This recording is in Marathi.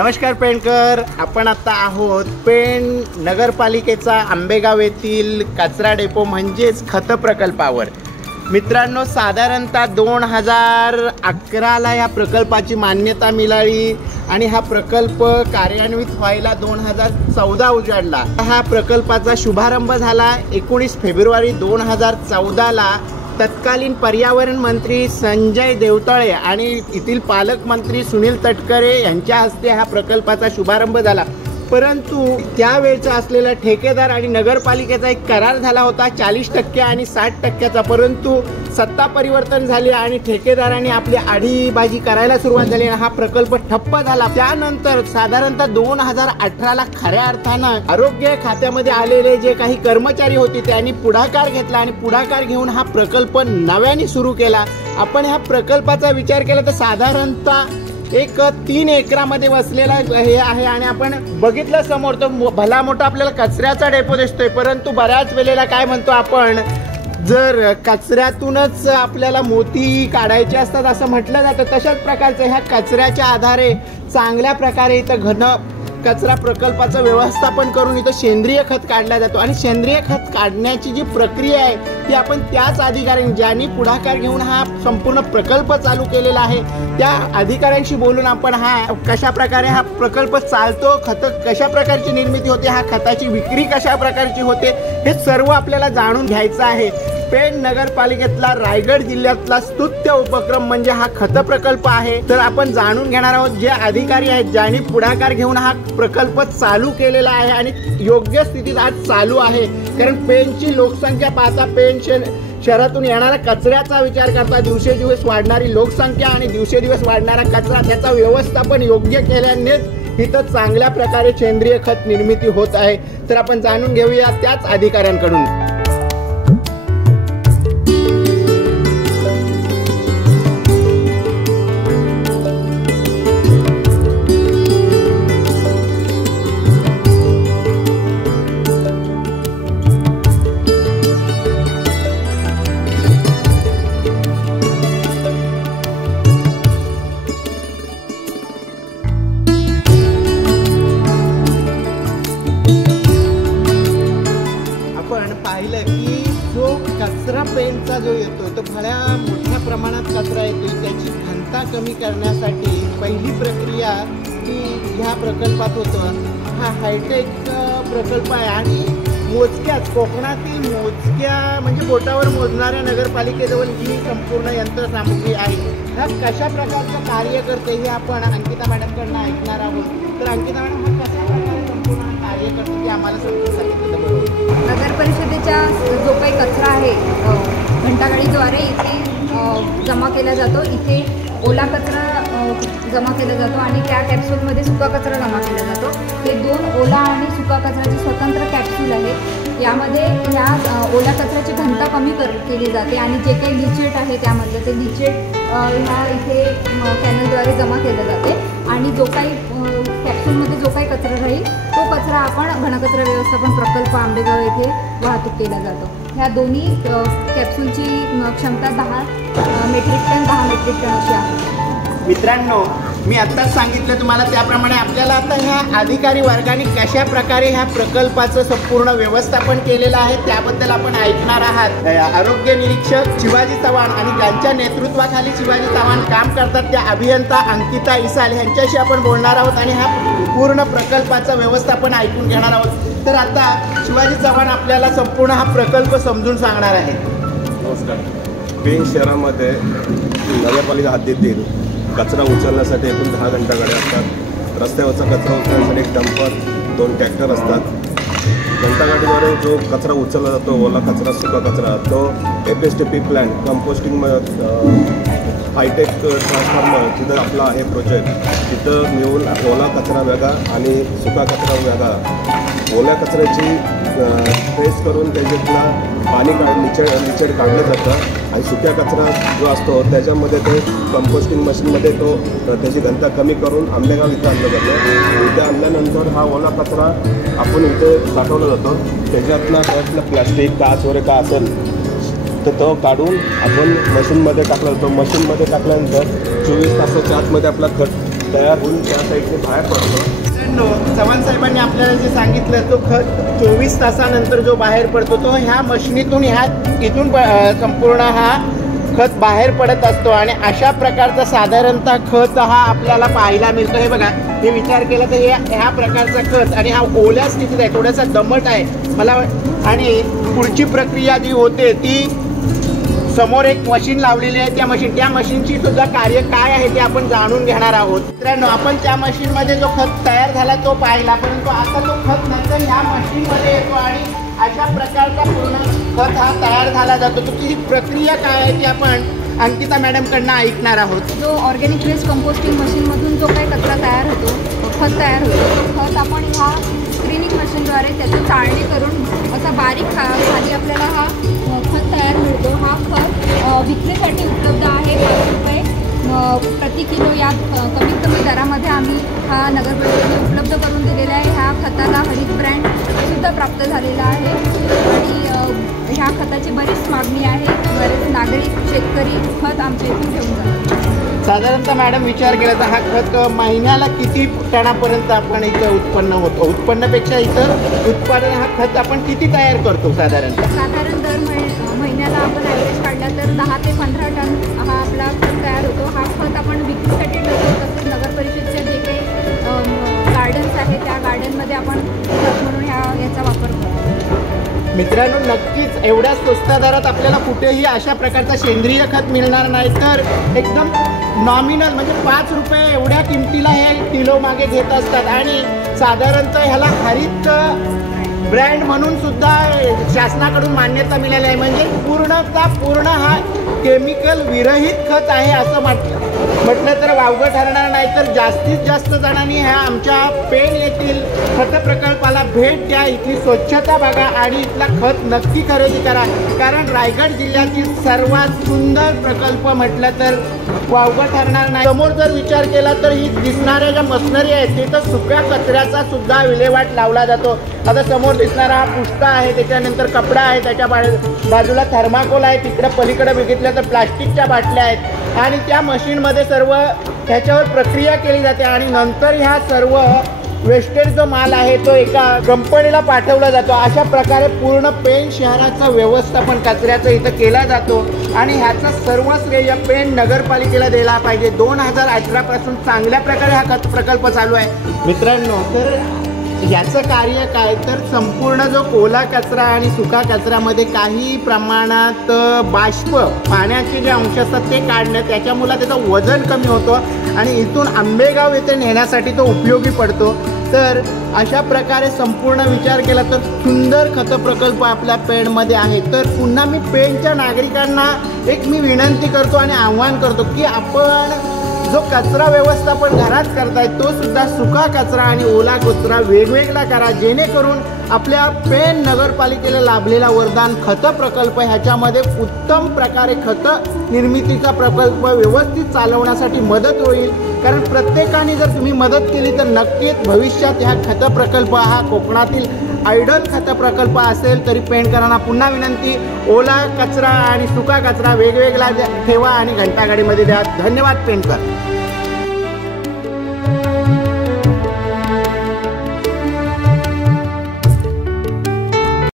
नमस्कार पेणकर, आपण आता आहोत पेण नगरपालिकेचा आंबेगाव येथील कचरा डेपो म्हणजेच खत प्रकल्पावर। मित्रांनो, साधारणतः 2011ला या प्रकल्पाची मान्यता मिळाली आणि हा प्रकल्प कार्यान्वित व्हायला 2014 उजाडला। हा प्रकल्पाचा शुभारंभ झाला 19 फेब्रुवारी 2014ला तत्कालीन पर्यावरण मंत्री संजय देवतळे आणि येथील पालकमंत्री सुनील तटकरे यांच्या हस्ते हा प्रकल्पाचा शुभारंभ झाला। परंतु त्यावेळचा असलेला ठेकेदार आणि नगरपालिकेचा एक करार झाला होता 40% आणि 60%चा। परंतु सत्ता परिवर्तन झाले आणि ठेकेदारांनी आपली आढीबाजी करायला सुरुवात झाली आणि हा प्रकल्प ठप्प झाला। त्यानंतर साधारणतः 2018ला खऱ्या अर्थानं आरोग्य खात्यामध्ये आलेले जे काही कर्मचारी होते त्यांनी पुढाकार घेतला आणि पुढाकार घेऊन हा प्रकल्प नव्याने सुरू केला। आपण ह्या प्रकल्पाचा विचार केला तर साधारणतः एक 3 एकरामध्ये वसलेला हे आहे आणि आपण बघितलं समोर तो भला मोठा आपल्याला कचऱ्याचा डेपो दिसतोय। परंतु बऱ्याच वेळेला काय म्हणतो आपण, जर कचऱ्यातूनच आपल्याला मोती काढायचे असतात असं म्हटलं जातं, तशाच प्रकारचं ह्या कचऱ्याच्या आधारे चांगल्या प्रकारे इथं घन कचरा प्रकल्पाचं व्यवस्थापन करून इथं सेंद्रिय खत काढला जातो। आणि सेंद्रिय खत काढण्याची जी प्रक्रिया आहे ती आपण त्याच अधिकाऱ्यांनी ज्यांनी पुढाकार घेऊन हा संपूर्ण प्रकल्प चालू केलेला आहे त्या अधिकाऱ्यांशी बोलून आपण हा कशा प्रकारे हा प्रकल्प चालतो, खत कशा प्रकारची निर्मिती होते, हा खताची विक्री कशा प्रकारची होते, हे सर्व आपल्याला जाणून घ्यायचं आहे। पेण नगरपालिकेतला रायगड जिल्ह्यातला स्तुत्य उपक्रम म्हणजे हा खत प्रकल्प आहे। तर आपण जाणून घेणार आहोत जे अधिकारी आहेत ज्यांनी पुढाकार घेऊन हा प्रकल्प चालू केलेला आहे आणि योग्य स्थितीत आज चालू आहे। कारण पेणची लोकसंख्या पाहता पेण शहरातून येणारा कचऱ्याचा विचार करता दिवसेदिवस वाढणारी लोकसंख्या आणि दिवसेदिवस वाढणारा कचरा त्याचा व्यवस्थापन योग्य केल्यानेच इथं चांगल्या प्रकारे सेंद्रिय खत निर्मिती होत आहे। तर आपण जाणून घेऊया त्याच अधिकाऱ्यांकडून। पाहिलं की जो कचरा पेणचा जो येतो तो भल्या मोठ्या प्रमाणात कचरा येतो, त्याची घनता कमी करण्यासाठी पहिली प्रक्रिया की ह्या प्रकल्पात होतं। हा हायटेक प्रकल्प आहे आणि मोजक्याच कोकणातील मोजक्या म्हणजे बोटावर मोजणाऱ्या नगरपालिकेजवळ ही संपूर्ण यंत्रसामुग्री आहे। ह्या कशा प्रकारचं कार्य करते हे आपण अंकिता मॅडमकडनं ऐकणार आहोत। तर अंकिता मॅडम, हा कशा प्रकारे संपूर्ण कार्य करते ते आम्हाला समजून सांगितलं बरोबर। नगर परिषदेचा जो काही कचरा आहे घंटागाडीद्वारे इथे जमा केला जातो। इथे ओला कचरा जमा केला जातो आणि त्या कॅप्सूलमध्ये सुका कचरा जमा केला जातो। हे 2 ओला आणि सुका कचऱ्याचे स्वतंत्र कॅप्सूल आहेत। यामध्ये ह्या ओला कचऱ्याची घनता कमी केली जाते आणि जे काही लिचेट आहे त्यामधलं ते लिचेट ह्या इथे कॅनलद्वारे जमा केलं जाते आणि जो काही कॅप्सूलमध्ये जो काही कचरा राहील तो कचरा आपण घनकचरा व्यवस्थापन प्रकल्प आंबेगाव येथे वाहतूक केला जातो। ह्या दोन्ही कॅप्सूलची क्षमता 10 मेट्रिक टन 10 मेट्रिक टन अशी आहे। मित्रांनो, मी आत्ताच सांगितलं तुम्हाला त्याप्रमाणे आपल्याला आता ह्या अधिकारी वर्गाने कशा प्रकारे ह्या प्रकल्पाचं संपूर्ण व्यवस्थापन केलेलं आहे त्याबद्दल आपण ऐकणार आहात। आरोग्य निरीक्षक शिवाजी चव्हाण आणि ज्यांच्या नेतृत्वाखाली शिवाजी चव्हाण काम करतात त्या अभियंता अंकिता इसाल यांच्याशी आपण बोलणार आहोत आणि हा पूर्ण प्रकल्पाचं व्यवस्थापन ऐकून घेणार आहोत। तर आता शिवाजी चव्हाण आपल्याला संपूर्ण हा प्रकल्प समजून सांगणार आहे। नमस्कार। पेण शहरामध्ये नगरपालिका हद्दीतील कचरा उचलण्यासाठी एकूण 10 घंटागाड्या असतात। रस्त्यावरचा कचरा उचलण्यासाठी एक डंपर, 2 ट्रॅक्टर असतात। घंटागाडीद्वारे जो कचरा उचलला जातो, ओला कचरा सुका कचरा, तो FSTP plant composting hi tech transformer जिथं आपला आहे प्रोजेक्ट तिथं मिळून ओला कचरा वेगळा आणि सुका कचरा वेगळा, ओल्या कचऱ्याची प्रेस करून त्याच्यातला पाणी लिचेड काढलं जातं आणि सुक्या कचरा जो असतो त्याच्यामध्ये ते कंपोस्टिंग मशीनमध्ये तो त्याची घनता कमी करून आंबेगाव इथं आणलं जातं। इथे आणल्यानंतर हा ओला कचरा आपण इथे साठवला जातो। त्याच्यातला प्लास्टिक काच वगैरे का असेल तर तो काढून आपण मशीनमध्ये टाकला जातो। मशीनमध्ये टाकल्यानंतर 24 तासाच्या आतमध्ये आपला खत तयार होऊन त्या साईडने बाहेर पडतो. चव्हाण साहेबांनी आपल्याला जे सांगितलं तो खत 24 तासानंतर जो बाहेर पडतो तो ह्या मशिनीतून इथून संपूर्ण हा खत बाहेर पडत असतो आणि अशा प्रकारचा साधारणतः खत हा आपल्याला पाहायला मिळतो. हे बघा, हे विचार केला तर ह्या प्रकारचा खत आणि हा ओल्या स्थितीत आहे, थोडासा दमट आहे मला. आणि पुढची प्रक्रिया जी होते ती समोर एक मशीन लावलेली आहे, त्या मशीनची सुद्धा कार्य काय आहे ते आपण जाणून घेणार आहोत. मित्रांनो, आपण त्या मशीनमध्ये जो खत तयार झाला तो पाहिला, परंतु आता तो खत नंतर ह्या मशीनमध्ये येतो आणि अशा प्रकारचा पूर्ण खत हा तयार झाला जातो. तर ती प्रक्रिया काय आहे ती आपण अंकिता मॅडमकडनं ऐकणार आहोत. जो ऑर्गॅनिक वेस्ट कंपोस्टिंग मशीनमधून जो काही कचरा तयार होतो, खत तयार होतो, तो खत आपण ह्या स्क्रीनिंग मशीनद्वारे त्याची चाळणी करून असा बारीक खाली आपल्याला हा खत तयार मिळतो. हा खत विक्रीसाठी उपलब्ध आहे. 5 रुपये प्रति किलो या कमीत कमी दरामध्ये आम्ही हा नगर परिषदेने उपलब्ध करून दिलेला आहे. ह्या खताला हरित ब्रँड सुद्धा प्राप्त झालेला आहे आणि ह्या खताची बरीच मागणी आहे. बरेच नागरिक शेतकरी खत आमच्या इथून घेऊन जातात. साधारणतः मॅडम विचार केला तर हा खत महिन्याला किती टनापर्यंत आपण इथं उत्पन्न होतो? उत्पन्नापेक्षा इथं उत्पादन हा खत आपण किती तयार करतो साधारण दर महिन्याला आपण ॲव्हरेज काढला तर 10 ते 15 टन हा आपला खत तयार होतो. हा खत आपण विक्रीसाठी ठेवतो. तसेच नगर परिषदचे जे काही गार्डन्स आहेत त्या गार्डनमध्ये आपण खत म्हणून याचा वापर करतो. मित्रांनो, नक्कीच एवढ्या स्वस्त दरात आपल्याला कुठेही अशा प्रकारचा सेंद्रिय खत मिळणार नाही. तर एकदम नॉमिनल म्हणजे 5 रुपये एवढ्या किमतीला हे किलो मागे घेत असतात आणि साधारणतः ह्याला हरित ब्रँड म्हणून सुद्धा शासनाकडून मान्यता मिळाली आहे. म्हणजे पूर्ण हा केमिकल विरहित खत आहे असं म्हटलं तर वावगं ठरणार नाही. तर जास्तीत जास्त जणांनी ह्या आमच्या पेण येथील खत प्रकल्पाला भेट द्या, इथली स्वच्छता बघा आणि इथला खत नक्की खरेदी करा. कारण रायगड जिल्ह्यातील सर्वात सुंदर प्रकल्प म्हटलं तर वावगं ठरणार नाही. समोर जर विचार केला तर ही दिसणाऱ्या ज्या मशिनरी आहेत तिथं सुक्या कचऱ्याचा सुद्धा विल्हेवाट लावला जातो. आता समोर दिसणारा हा पुष्टा आहे, त्याच्यानंतर कपडा आहे, त्याच्या बाजूला थर्माकोल आहे, तिकडे पलीकडे बघितलं तर प्लास्टिकच्या बाटल्या आहेत आणि त्या मशीनमध्ये सर्व ह्याच्यावर प्रक्रिया केली जाते आणि नंतर ह्या सर्व वेस्टेज जो माल आहे तो एका कंपनीला पाठवला जातो. अशा प्रकारे पूर्ण पेण शहराचं व्यवस्थापन कचऱ्याचं इथं केला जातो आणि ह्याचा सर्व श्रेय पेण नगरपालिकेला दिला पाहिजे. 2018 पासून चांगल्या प्रकारे हा खत प्रकल्प चालू आहे. मित्रांनो, तर ह्याचं कार्य काय तर संपूर्ण जो ओला कचरा आणि सुका कचऱ्यामध्ये काही प्रमाणात बाष्प पाण्याचे जे अंश असतात ते काढणं, त्याच्यामुळे त्याचं वजन कमी होतं आणि इथून आंबेगाव येथे नेण्यासाठी तो उपयोगी पडतो. तर अशा प्रकारे संपूर्ण विचार केला तर सुंदर खत प्रकल्प आपल्या पेणमध्ये आहे. तर पुन्हा मी पेणच्या नागरिकांना एक विनंती करतो आणि आव्हान करतो की आपण जो कचरा व्यवस्थापन घरात करताय तो सुद्धा सुका कचरा आणि ओला कचरा वेगवेगळा करा, जेणेकरून आपल्या पेण नगरपालिकेला लाभलेला वरदान खत प्रकल्प ह्याच्यामध्ये उत्तम प्रकारे खत निर्मितीचा प्रकल्प व्यवस्थित चालवण्यासाठी मदत होईल. कारण प्रत्येकाने जर तुम्ही मदत केली तर नक्कीच भविष्यात ह्या खत प्रकल्प हा कोकणातील आयडल खत प्रकल्प असेल. तरी पेणकरांना पुन्हा विनंती, ओला कचरा आणि सुका कचरा वेगवेगळा ठेवा आणि घंटागाडीमध्ये द्या. धन्यवाद पेणकर.